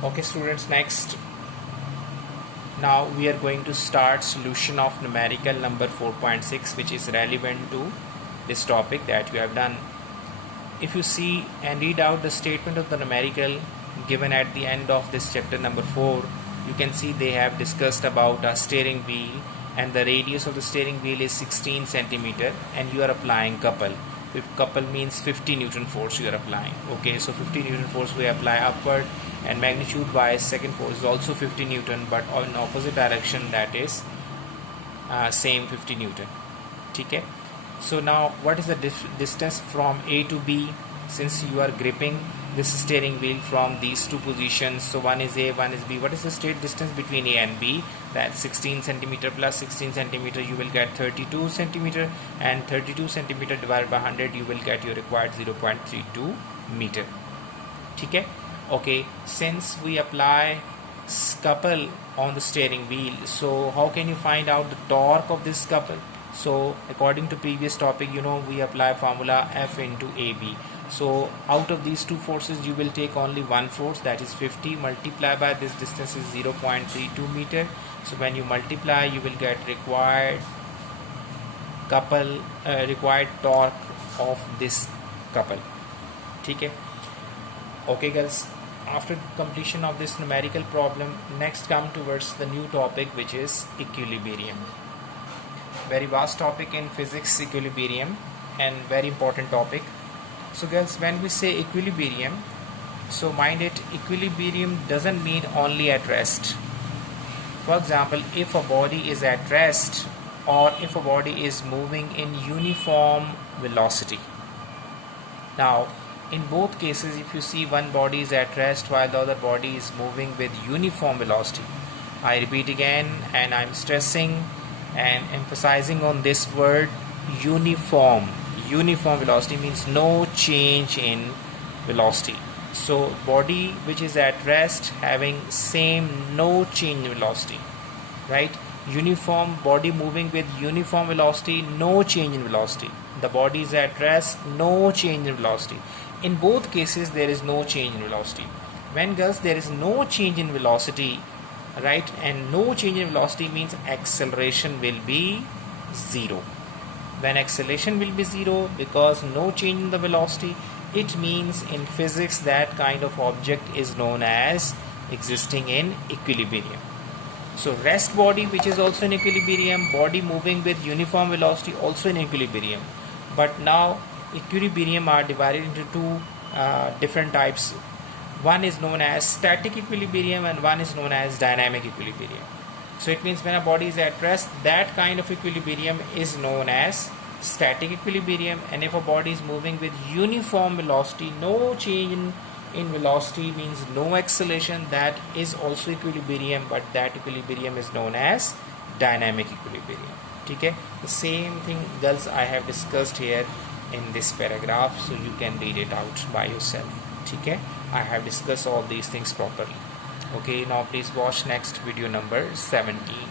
Okay students, next now we are going to start solution of numerical number 4.6, which is relevant to this topic that you have done. If you see and read out the statement of the numerical given at the end of this chapter number 4, you can see they have discussed about a steering wheel and the radius of the steering wheel is 16 centimeter and you are applying couple. If couple means 50 Newton force you are applying. Okay, so 50 Newton force we apply upward, and magnitude wise second force is also 50 Newton but in opposite direction, that is same 50 Newton. Okay. So now what is the distance from A to B, since you are gripping this steering wheel from these two positions? So one is A, one is B. What is the straight distance between A and B? That's 16 centimeter plus 16 centimeter, you will get 32 centimeter, and 32 centimeter divided by 100 you will get your required 0.32 meter. Okay. Okay, since we apply couple on the steering wheel, so how can you find out the torque of this couple? So according to previous topic, we apply formula F into AB. So out of these two forces you will take only one force, that is 50, multiply by this distance is 0.32 meter. So when you multiply you will get required torque of this couple. Okay. Okay girls, after completion of this numerical problem, next come towards the new topic, which is equilibrium. Very vast topic in physics, equilibrium, and very important topic. So girls, when we say equilibrium, so mind it, equilibrium doesn't mean only at rest. For example, if a body is at rest or if a body is moving in uniform velocity. Now in both cases, if you see one body is at rest while the other body is moving with uniform velocity. I repeat again, and I'm stressing and emphasizing on this word uniform. Uniform velocity means no change in velocity. So body which is at rest having same no change in velocity, right? Uniform body moving with uniform velocity, no change in velocity. The body is at rest, no change in velocity. In both cases there is no change in velocity. When girls there is no change in velocity, right, and no change in velocity means acceleration will be 0. When acceleration will be 0 because no change in the velocity, it means in physics that kind of object is known as existing in equilibrium. So rest body which is also in equilibrium, body moving with uniform velocity also in equilibrium. But now equilibrium are divided into two different types. One is known as static equilibrium and one is known as dynamic equilibrium. So it means when a body is at rest, that kind of equilibrium is known as static equilibrium, and if a body is moving with uniform velocity, no change in velocity means no acceleration, that is also equilibrium, but that equilibrium is known as dynamic equilibrium. Okay, the same thing girls I have discussed here in this paragraph, so you can read it out by yourself. Okay, I have discussed all these things properly. Okay, now please watch next video number 17.